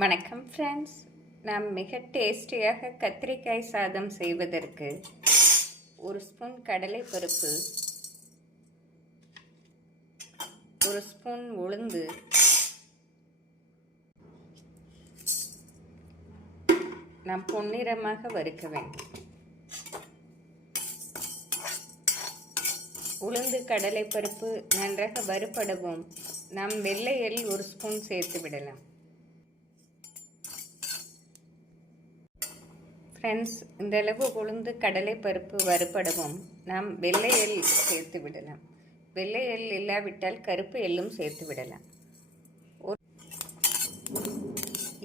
வணக்கம் ஃப்ரெண்ட்ஸ் நாம் மிக டேஸ்டியாக கத்திரிக்காய் சாதம் செய்வதற்கு ஒரு ஸ்பூன் கடலை பருப்பு ஒரு ஸ்பூன் உளுந்து நாம் பொன்னிறமாக வறுக்க வேண்டும். உளுந்து கடலை பருப்பு நன்றாக வறுபடவும் நாம் வெள்ளை எள் ஒரு ஸ்பூன் சேர்த்து விடலாம். ஃப்ரெண்ட்ஸ் இந்த அளவு உளுந்து கடலை பருப்பு வறுபடவும் நாம் வெள்ளை எள் சேர்த்து விடலாம். வெள்ளை எள் இல்லாவிட்டால் கருப்பு எள்ளும் சேர்த்து விடலாம்.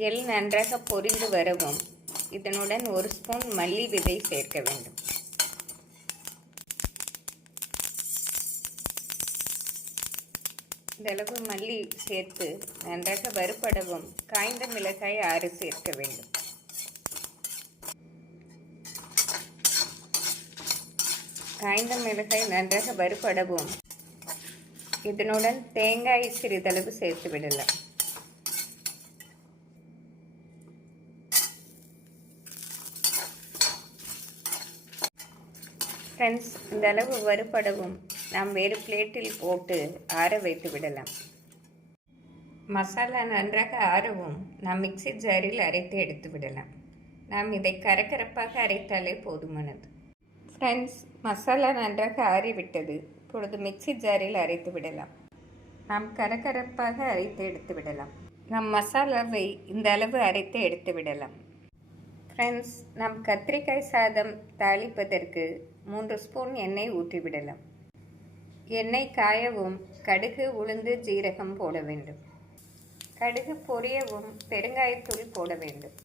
எள் நன்றாக பொரிந்து வரவும் இதனுடன் ஒரு ஸ்பூன் மல்லி விதை சேர்க்க வேண்டும். இந்தளவு மல்லி சேர்த்து நன்றாக வறுபடவும் காய்ந்த மிளகாய் ஆறு சேர்க்க வேண்டும். காய்ந்த மிளகாய் நன்றாக வறுபடவும். இதனுடன் தேங்காய் சிறிதளவு சேர்த்து விடலாம். ஃப்ரெண்ட்ஸ் இந்த அளவு வறுபடவும் நாம் வேறு பிளேட்டில் போட்டு ஆற வைத்து விடலாம். மசாலா நன்றாக ஆறவும் நாம் மிக்சி ஜாரில் அரைத்து எடுத்து விடலாம். நாம் இதை கரகரப்பாக அரைத்தாலே போதுமானது. ஃப்ரெண்ட்ஸ் மசாலா நன்றாக ஆறிவிட்டது. இப்பொழுது மிக்சி ஜாரில் அரைத்து விடலாம். நாம் கரகரப்பாக அரைத்து எடுத்து விடலாம். நம் மசாலாவை இந்த அளவு அரைத்து எடுத்து விடலாம். ஃப்ரெண்ட்ஸ் நாம் கத்திரிக்காய் சாதம் தாளிப்பதற்கு மூன்று ஸ்பூன் எண்ணெய் ஊற்றிவிடலாம் எண்ணெய் காயவும் கடுகு உளுந்து ஜீரகம் போட வேண்டும். கடுகு பொரியவும் பெருங்காயத்தூள் போட வேண்டும்.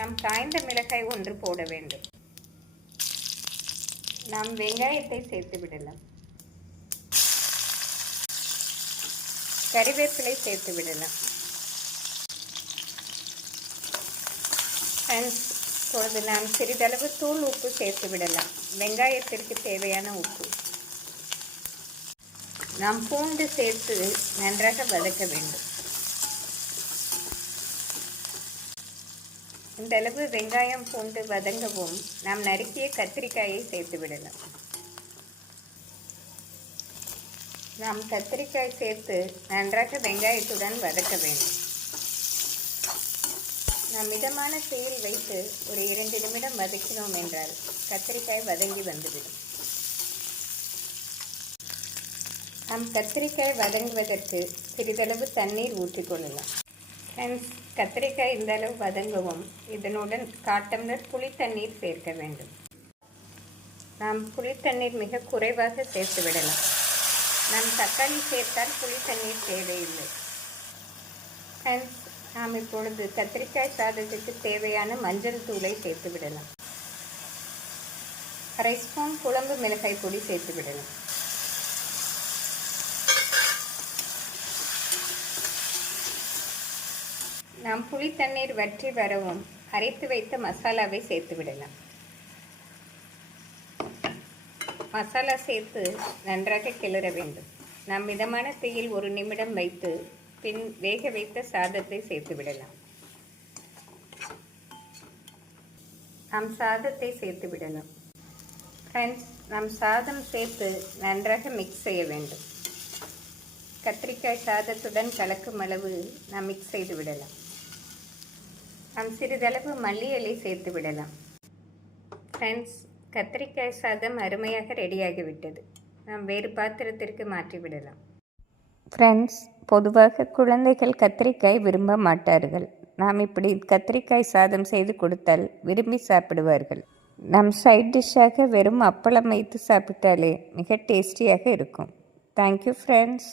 நாம் காய்ந்த மிளகாய் ஒன்று போட வேண்டும். நாம் வெங்காயத்தை சேர்த்து விடலாம். கறிவேப்பிலை சேர்த்து விடலாம். இப்பொழுது நாம் சிறிதளவு தூள் உப்பு சேர்த்து விடலாம். வெங்காயத்திற்கு தேவையான உப்பு. நாம் பூண்டு சேர்த்து நன்றாக வதக்க வேண்டும். இந்த அளவு வெங்காயம் பூண்டு வதங்கவும் நாம் நறுக்கிய கத்திரிக்காயை சேர்த்து விடலாம். நாம் கத்திரிக்காய் சேர்த்து நன்றாக வெங்காயத்துடன் வதக்க வேண்டும். நாம் மிதமான தீயில் வைத்து ஒரு இரண்டு நிமிடம் வதக்கினோம் என்றால் கத்திரிக்காய் வதங்கி வந்துவிடும். நாம் கத்திரிக்காய் வதங்குவதற்கு சிறிதளவு தண்ணீர் ஊற்றிக்கொள்ளலாம் ஃப்ரெண்ட்ஸ் கத்திரிக்காய் இந்த அளவு வதங்குவோம். இதனுடன் காட்டம்னர் புளி தண்ணீர் சேர்க்க வேண்டும். நாம் புளி தண்ணீர் மிக குறைவாக சேர்த்து விடலாம். நாம் தக்காளி சேர்த்தால் புளி தண்ணீர் தேவையில்லை. ஃப்ரெண்ட்ஸ் நாம் இப்பொழுது கத்திரிக்காய் சாதத்துக்கு தேவையான மஞ்சள் தூளை சேர்த்து விடலாம். அரை ஸ்பூன் குழம்பு மிளகாய் பொடி சேர்த்து விடலாம். நாம் புளி தண்ணீர் வற்றி வரவும் அரைத்து வைத்த மசாலாவை சேர்த்து விடலாம். மசாலா சேர்த்து நன்றாக கிளற வேண்டும். நாம் மிதமான தீயில் ஒரு நிமிடம் வைத்து பின் வேக வைத்த சாதத்தை சேர்த்து விடலாம். நாம் சாதத்தை சேர்த்து விடலாம் ஃப்ரெண்ட்ஸ் நாம் சாதம் சேர்த்து நன்றாக மிக்ஸ் செய்ய வேண்டும். கத்திரிக்காய் சாதத்துடன் கலக்கும் அளவு நாம் மிக்ஸ் செய்து விடலாம். நாம் சிறிதளவு மல்லி இலை சேர்த்து விடலாம். ஃப்ரெண்ட்ஸ் கத்திரிக்காய் சாதம் அருமையாக ரெடியாகிவிட்டது. நாம் வேறு பாத்திரத்திற்கு மாற்றி விடலாம். ஃப்ரெண்ட்ஸ் பொதுவாக குழந்தைகள் கத்திரிக்காய் விரும்ப மாட்டார்கள். நாம் இப்படி கத்திரிக்காய் சாதம் செய்து கொடுத்தால் விரும்பி சாப்பிடுவார்கள். நம் சைட் டிஷ்ஷாக வெறும் அப்பளம் வைத்து சாப்பிட்டாலே மிக டேஸ்டியாக இருக்கும். Thank you friends